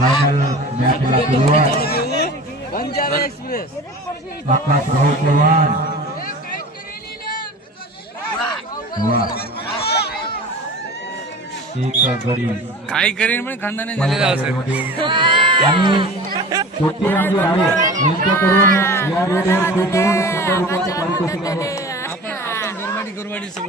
Final मॅचला सुरुवात. आकाश भाऊ चव्हाण एक गडी काही करीन पण खानदानी झालेला असेल आणि ज्योतिरामजी आहे यांच्याकडून या रेडिओवर खेळून 100 रुपयाचं पारितोषिक आहे.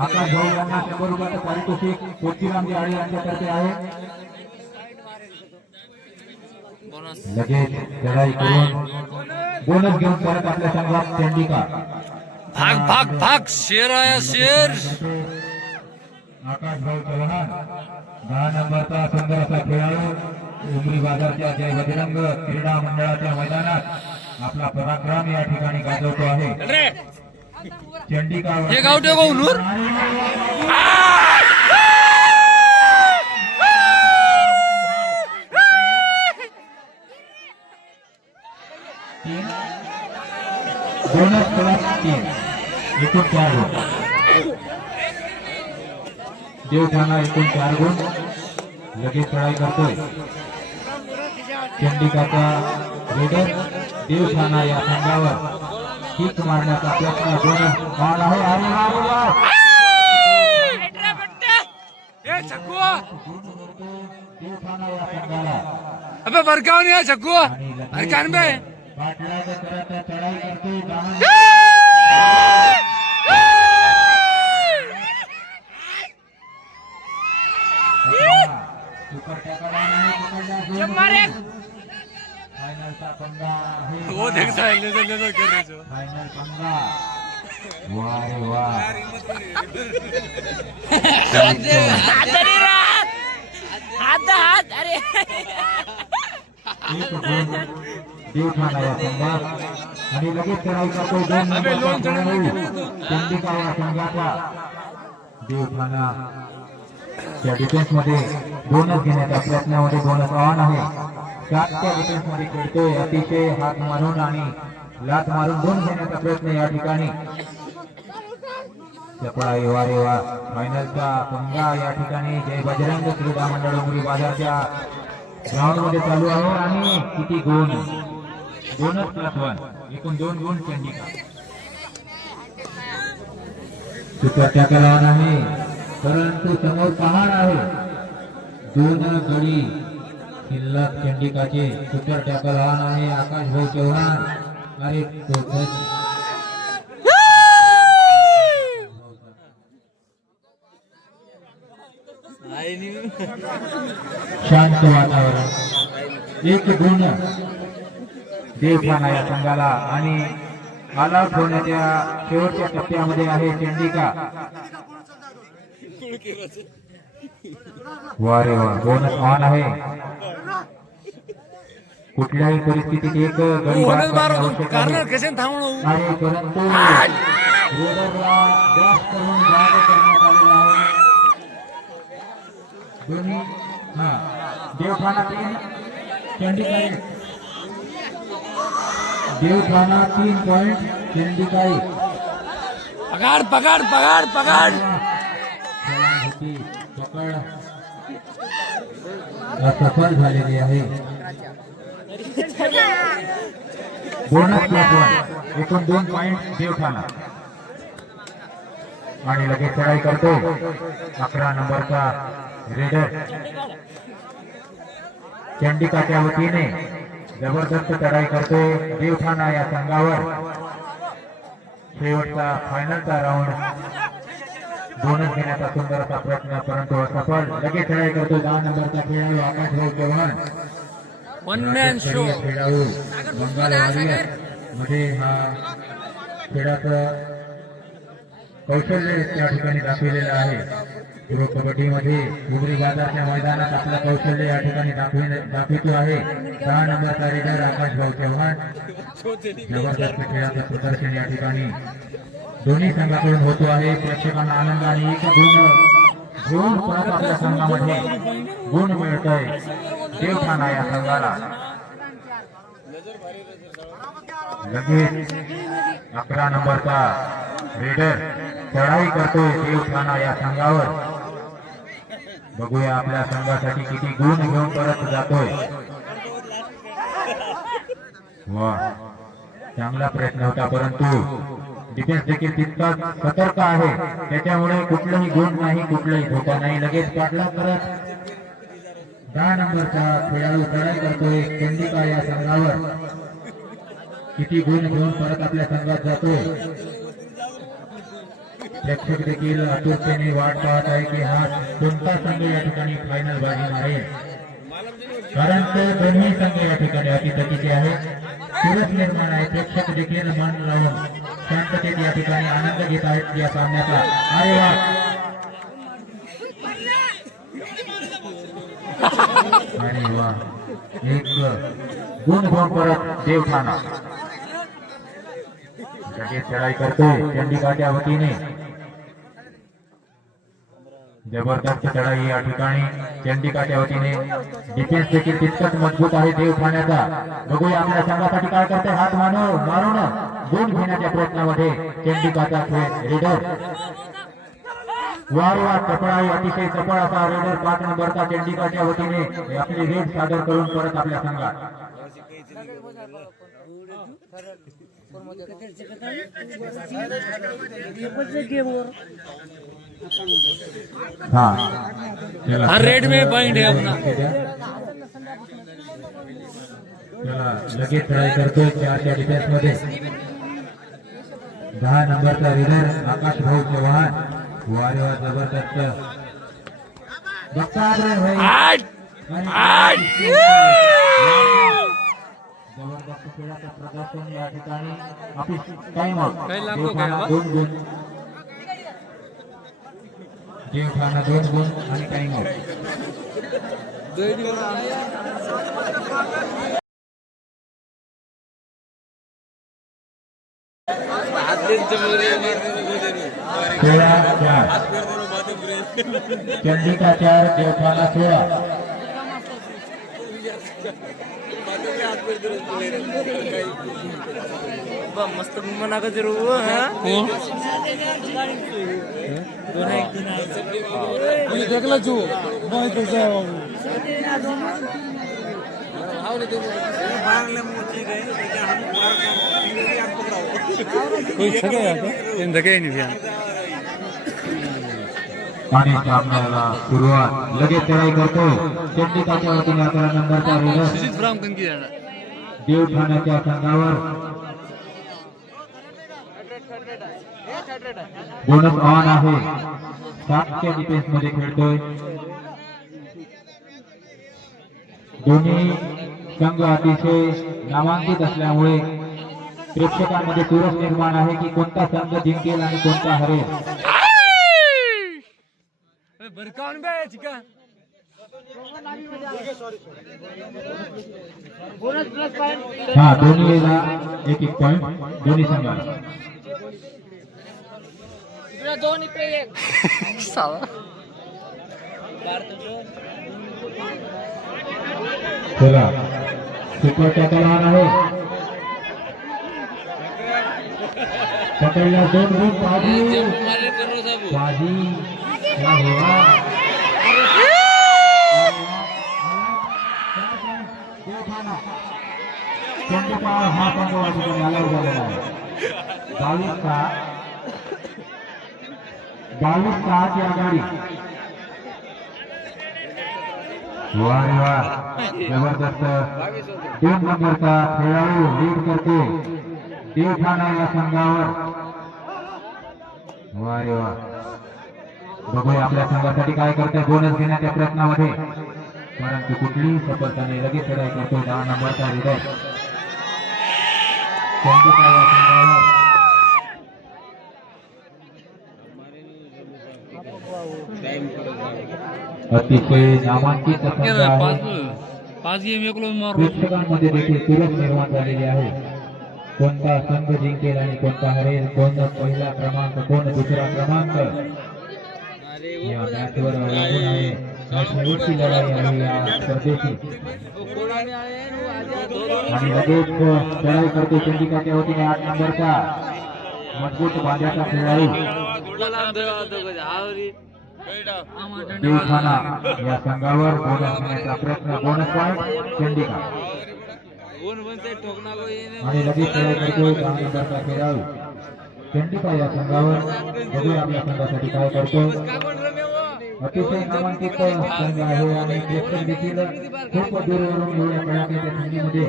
आकाश भाऊ यांना 100 रुपयाचं पारितोषिक ज्योतिरामजी आळे यांच्यातर्फे आहे. लगेच चढाई करून बोनस घेऊन परत आपल्या संघात चंडिका. भाग भाग भाग शेर आया शेर. आकाश भाऊ चव्हाण 10 नंबरचा सुंदर असा खेळाडू उमरी बाजारच्या जय बजरंग क्रीडा मंडळाच्या मैदानात आपला पराक्रम या ठिकाणी गाजवतो आहे. चंडिका हे गाव ठेव नूर बोनस प्लस 3 एकूण 4 गुण. देवठाणा एकूण 4 गुण. लगेच चढाई करतोय चंडिकाचा रेडर. देवठाणा या संघावर किक मारण्याचा प्रयत्न बोनस ऑन आहे. देवठाणा या संघाला अबे बरकाव नहीं है छक्कू अरकान बे पाटलाचा करत चढाई करतोय. फाइनलचा पंगा आहे. वो देखता है ले कर रहे जो फाइनल पंगा. वाह रे वाह. हात अरे एक गुण देवठाणा या संघात आणि लगेच चढाई करतोय 2 नंबरचा खेळाडू चंडिका या संघाचा. देवठाणा त्या डिफेन्स मध्ये बोनस घेण्याच्या प्रयत्नामध्ये बोनस ऑन आहे. 7च्या डिफेन्स मध्ये खेळतोय. अतिशय हात मारून आणि लात मारून दोन घेण्याचा प्रयत्न या ठिकाणी. चपळाई वारे वा. फायनलचा पंगा या ठिकाणी जय बजरंग क्रीडा मंडळ उमरी बाजारच्या ग्राउंड मध्ये चालू आहे. आणि किती गुण बोनस प्लस 1 एकूण 2 गुण चंडिका. सुपर टॅकल ऑन आहे परंतु समोर पहाड आहे. 2 गडी शिल्लक चंडिकाचे. सुपर टॅकल ऑन आहे. आकाश भाऊ चव्हाण. अरे शांत वातावरण. 1 गुण देवठाणा या संघाला आणि आलाउट होण्याच्या शेवटच्या टप्प्यामध्ये आहे चंडिका. वारे वा. बोनस ऑन आहे. कुठल्याही परिस्थितीत 1 गडी बाद करणे आवश्यक आहे. आहे परंतु रोडरला क्रॉस करून बाद करण्यात आलेला आहे. दोन्ही देवठाणा 3 चंडिका 1. देवठाणा 3 पॉइंट चंडिका 1. पगार पगार पगार पगार पकड असफल झालेली आहे. बोनस प्लस 1 एकूण 2 पॉइंट देवठाणा. आणि लगेच चढाई करतो 11 नंबरचा रेडर. चंडिकाच्या वतीने जबरदस्त चढाई करतो देवठाणा या संघावर. शेवटचा फायनलचा राऊंड बोनस घेण्याचा सुंदर असा प्रयत्न परंतु असफल. लगेच चढाई करतो 10 नंबरचा खेळाडू आकाश भाऊ चव्हाण. खेळाडू बंगाल वॉरियर मध्ये हा खेळाचं कौशल्य त्या ठिकाणी दाखविलेलं आहे. प्रो कबड्डी मध्ये उमरी बाजारच्या मैदानात आपलं कौशल्य या ठिकाणी दाखवितो आहे. 10 नंबरचा रेडर आकाश भाऊ चव्हाण. जबरदस्त खेळाचं प्रदर्शन या ठिकाणी दोन्ही संघाकडून होतो आहे. प्रेक्षकांना आनंद आणि 1 गुण घेऊन परत आपल्या संघामध्ये गुण मिळतोय देवठाणा या संघाला. लगेच 11 नंबरचा रेडर चढाई करतोय देवठाणा या संघावर. बघूया आपल्या संघासाठी किती गुण घेऊन परत जातोय. वा, चांगला प्रयत्न होता, परंतु डिफेन्स देखील तितकाच सतर्क आहे. त्याच्यामुळे कुठलाही गुण नाही, कुठलाही धोका नाही. लगेच पाठलाग करत 10 नंबरचा खेळाडू चढाई करतोय. चंडिका या संघावर किती गुण घेऊन परत आपल्या संघात जातो. प्रेक्षक देखील आतुरतेने वाट पाहत आहे की हा कोणता संघ या ठिकाणी फायनल बाजी मारेल, कारण तो दोन्ही संघ या ठिकाणी अतिथकीचे आहे. सुरस निर्माण आहे. प्रेक्षक देखील मन लावून शांततेत या ठिकाणी आनंद घेत आहेत या सामन्याचा. अरे वा, अरे वा, एक गुण घेऊन परत देवठाणा लगेच चढाई करतोय चंडिकाच्या वतीने. जबरदस्त चढाई या ठिकाणी चंडिकाच्या वतीने. डिफेन्स देखील तितकंच मजबूत आहे देवठाण्याचा. बघूया आपल्या संघासाठी काय करते. हात मारून गुण घेण्याच्या प्रयत्नामध्ये चंडिकाचा खेळ रेडर. वारंवार चपळाई, अतिशय चपळ असा रेडर 5 नंबरचा चंडिकाच्या वतीने आपली रेड सादर करून परत आपल्या संघात. हाँ, रेड में पॉइंट है अपना. चला लगेच ट्राय करतोय 4च्या डिफेन्स मध्ये. 10 नंबरचा रीडर आकाश भाऊ चव्हाण. वारेवा जबरदस्त बघतात रे भाई. जबरदस्त खेळाचं प्रदर्शन या ठिकाणी. Office time out. देवठाणा 2 गुण, देवठाणा 2 गुण आणि टाइम आउट. चंडिका 4, देवठाणा 16. मस्त मना का जरूर देखला जो कोई जगह नहीं ध्यान. आणि सामन्याला सुरुवात. लगेच चढाई करतो चंडिकाच्या वतीने 11 नंबरचा रीडर देवठाण्याच्या संघावर. बोनस ऑन आहे. 7च्या डिफेन्स मध्ये खेळतोय. दोन्ही संघ अतिशय नामांकित असल्यामुळे प्रेक्षकांमध्ये चुरस निर्माण आहे की कोणता संघ जिंकेल आणि कोणता हरेल. हा, दोन्हीला 1-1 पॉइंट दोन्ही संघाला. दोन इकडे एक. चला सुपर टॅकल ऑन आहे. पकडला 2 गुण. बाजी क्या हुआ. चंडिका हा पंच या ठिकाणी आला झालेला आहे. 22-6 ची आघाडी. वा रे वा, जबरदस्त 2 नंबरचा खेळाडू लीड करते देवठाणा या संघावर. वा रे वा, बघूया आपल्या संघासाठी काय करते बोनस घेण्याच्या प्रयत्नामध्ये, परंतु कुठलीही सफलता नाही. लगेच चढाई करतो 10 नंबरचा रीडर चंडिका या संघावर. अतिशय नामांकित संघ आहे. प्रेक्षकांमध्ये देखील चुरस निर्माण झालेली आहे. कोणता संघ जिंकेल आणि कोणता हरेल, कोण पहिला क्रमांक, कोण दुसरा क्रमांक या मॅचवर अवलंबून आहे. शेवटची लढाई आहे या स्पर्धेची. आणि लगेच चढाई करते चंडिकाच्या वतीने 8 नंबरचा मजबूत बांध्याचा खेळाडू. देवठाणा या संघावर बोनस घेण्याचा प्रयत्न, बोनस पॉइंट चंडिका. आणि लगेच खेळ करतो 10 नंबरचा खेळाडू चंडिका या संघावर. बघूया आपल्या संघासाठी काय करतो. अतिशय नामांकित संघ आहे आणि प्रेक्षक देखील खूप दूरवरून एवढ्या कडाक्याच्या थंडीमध्ये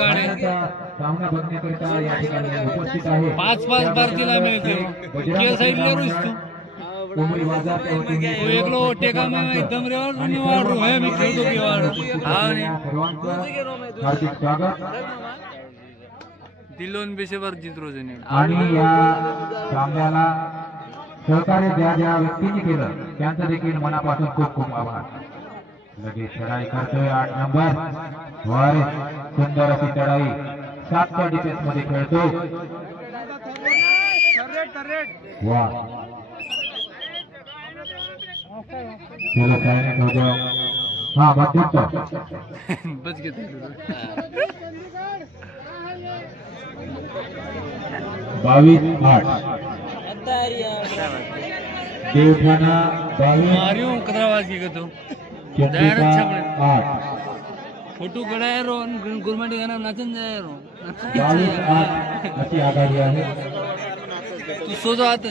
पाण्याचा सामना बघण्याकरिता या ठिकाणी उपस्थित आहे. 5-5 भारतीला मिळते के साइडला रुसतो उमरी बाजारच्या वतीने तो एकलो टेका में एकदम रेवर निवाड रो है मी खेळतो की वाड आणि सर्वांचं हार्दिक स्वागत. दिलोन बेशेवर जिंतरो जने आणि या सामन्याला सहकार्य ज्या व्यक्तींनी केलं त्यांचं देखील मनापासून खूप खूप आभार. लगेच चढाई करतोय 8 नंबर. वारे सुंदर अशी चढाई 7च्या डिफेन्स मध्ये खेळतो. वा चलो साइलेंट हो जाओ. हाँ मत बच गए 22-8 देवठाणा 22 मारियो कदरावाज की गतो चंडिका 8. फोटो कढाय रो गवर्नमेंट गाना नाचन जाय रो 22-8 अशी आघाडी आहे. तू सोजो आता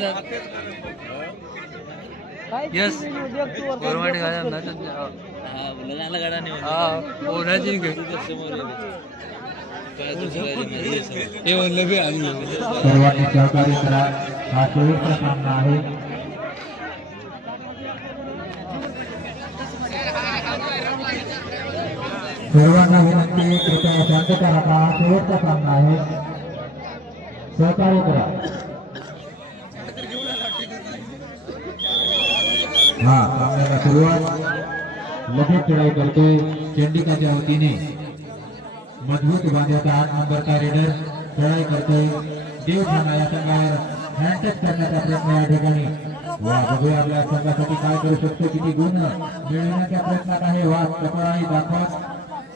यस गवर्नमेंट गाना नाचन जाय हां लगाना गाडा नाही हां ओराजी गई हे म्हणलं बी आली सर्वांनी सहकार्य करा. हा शेवटचा सामना आहे. सर्वांना विनंती कृपया शांतता राखा. हा शेवटचा सामना आहे. सहकार्य करा. हा सामन्याला सुरुवात. लगेच चढाई करतोय चंडिकाच्या वतीने मजबूत बांध्याचा 8 नंबरचा रेडर चढाई करतोय. देवठाणा या संघावर हँडटच करण्याचा प्रयत्न या ठिकाणी. वा बघूया आपल्या संघासाठी काय करू शकतो, किती गुण मिळवण्याच्या प्रयत्नात आहे. वा कपडाही दाखवत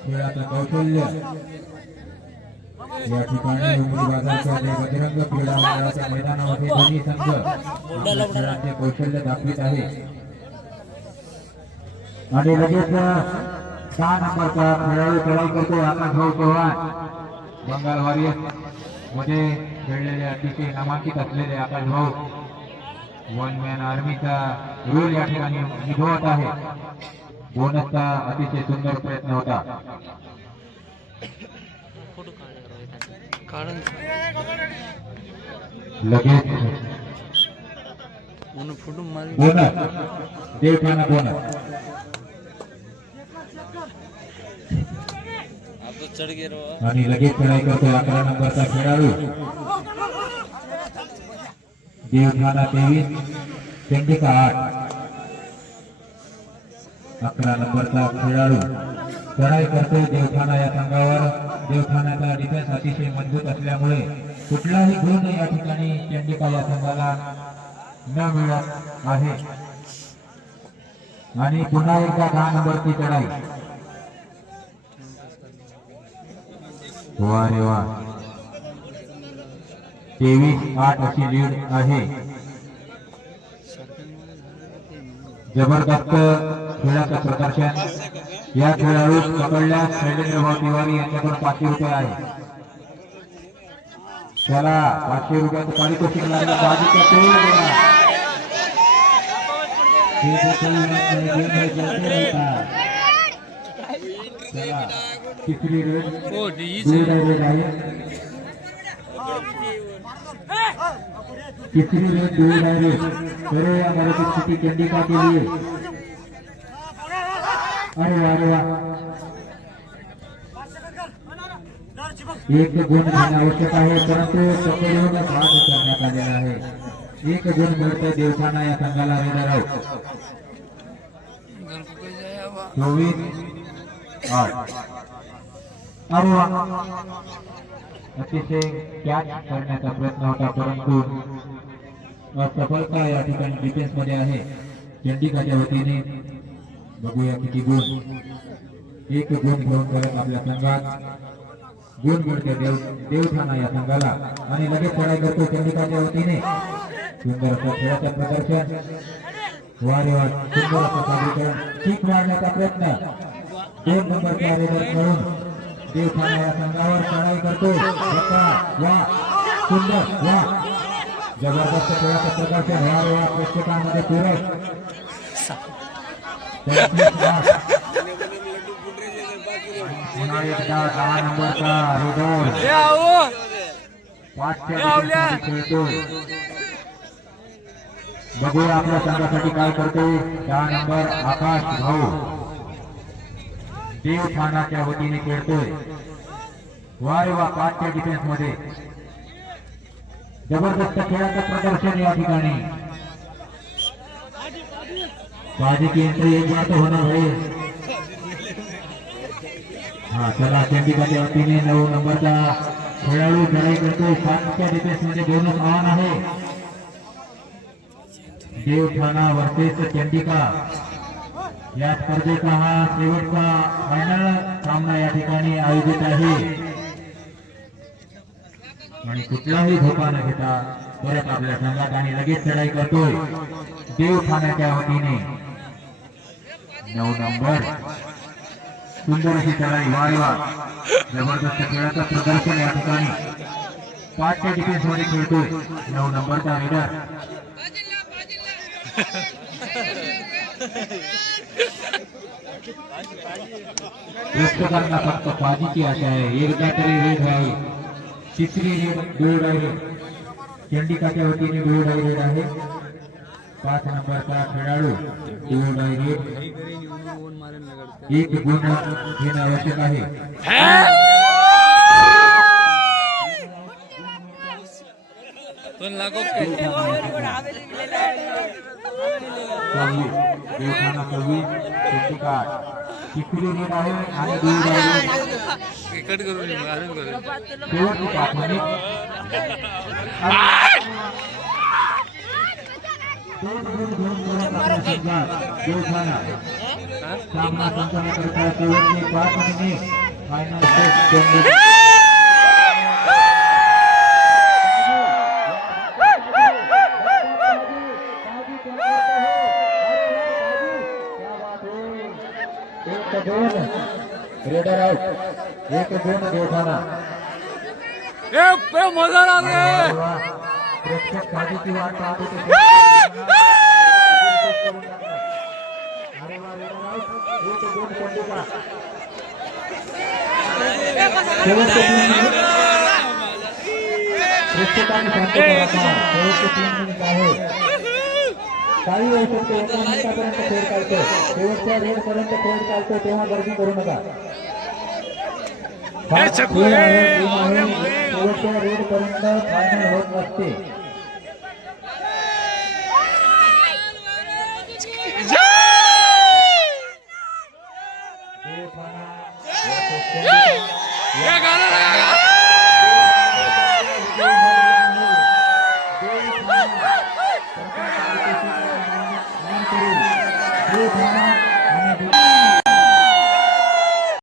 खेळाचं कौशल्य या ठिकाणी उमरी बाजारच्या बजरंग क्रीडा मंडळाच्या मैदानामध्ये दोन्ही संघ आपल्या खेळाचे कौशल्य दाखवित आहे. आणि लगेच 6 नंबरचा खेळाडू चढाई करतो आकाशभाऊ चव्हाण. बंगाल वॉरियर्स मध्ये खेळलेले अतिशय नामांकित असलेले आकाशभाऊ 1 मॅन आर्मीचा रोल या ठिकाणी निभवत आहे. बोनसचा अतिशय सुंदर प्रयत्न होता. लगेच बोनस देवठाणा बोनस. आणि लगेच चढाई करतो 11 नंबरचा खेळाडू देवठाणा 23 चंडिका 8. 11 नंबरचा खेळाडू चढाई करतो देवठाणा या संघावर. देवठाण्याचा डिफेन्स अतिशय मजबूत असल्यामुळे कुठलाही गुण या ठिकाणी चंडिका या संघाला न मिळत आहे. आणि पुन्हा एकदा 10 नंबरची चढाई. वा रे वा 23-8 अशी लीड आहे. जबरदस्त खेळाचं प्रदर्शन या खेळाडूस पकडल्यास शैलेंद्रभाऊ तिवारी यांच्याकडून 500 रुपये आहे. त्याला 500 रुपयाचं पारितोषिक लागलं. बाजूचा तोल गेला. तिसरी रेड आहे. तीसरी रेड 2 डायरेक्ट करो या मराठी स्थिति चंडिका के लिए. अरे वाह एक गुण घेणे आवश्यक आहे, परंतु पकडून बाद करण्यात आलेला आहे. 1 गुण मिळतोय देवठाणा या संघाला. Raider out 24-8. अरे अतिशय कॅच करण्याचा प्रयत्न होता, परंतु असफलता या ठिकाणी डिफेन्स मध्ये आहे चंडिकाच्या वतीने. बघूया किती गुण. 1 गुण घेऊन परत आपल्या संघात गुण मिळते देवठाणा या संघाला. आणि लगेच चढाई करतो चंडिकाच्या वतीने. सुंदर असं खेळाचं प्रदर्शन वारेवर सुंदर असा सादरीकरण किक मारण्याचा प्रयत्न 2 नंबरच्या रेडरकडून देवठाणा या संघावर चढाई करतो वा सुंदर वा जबरदस्त खेळाचं प्रदर्शन वारे वा प्रेक्षकांमध्ये पूरक पुन्हा एकदा 10 नंबरचा रेडर 5 खेळतो बघूया आपल्या संघासाठी काय करतो 10 नंबर आकाश भाऊ देवठाणाच्या वतीने खेळतोय वारे वा 5च्या डिफेन्स मध्ये जबरदस्त खेळाचं प्रदर्शन या ठिकाणी बाजी की एंट्री एक बार तो होणार आहे हा चला चंडीगडच्या वतीने 9 नंबरचा खेळाडू चढाई करतो 5च्या डिफेन्स मध्ये 2च आव्हान आहे देवठाणा वर्सेस चंडिका या स्पर्धेचा हा शेवटचा फायनल सामना या ठिकाणी आयोजित आहे आणि कुठलाही धोका न घेता परत आपल्या संघात आणि लगेच चढाई करतोय देवठाण्याच्या वतीने 9 नंबर सुंदर अशी चढाई वारेवा जबरदस्त खेळाचं प्रदर्शन या ठिकाणी 5च्या डिफेन्स मध्ये खेळतोय 9 नंबरचा रेडर प्रेक्षकांना फक्त बाजीची आशा आहे एकदा तरी रेड आहे 3री रेड 2 डायरेक्ट चंडिकाच्या वतीने 2 डायरेक्ट आहे 5 नंबरचा खेळाडू 2 डायरेक्ट 1 गुण घेणं आवश्यक आहे देवठाणा 26 चंडिका 3री रेड आहे आणि 2 डायरेक्ट कट करू शेवटची 5 मिनिट देवठाणा सामना संपन्न करता शेवटची 5 minute final set raider out 1 गुण देवठाणा मजा लागले प्रेक्षक बाजीची वाट पाहत होते अरे वा रेडर आउट 1 गुण चंडिका शेवटचे 3 मिनिट प्रेक्षकांनी शांत राहा शेवटचे 3 मिनिट आहे काही होऊ शकते 1 मिनिटापर्यंत खेळ चालतो शेवटच्या रेड पर्यंत खेळ चालतो तेव्हा गर्दी करू नका शेवटच्या रेड पर्यंत फायनल होत नसते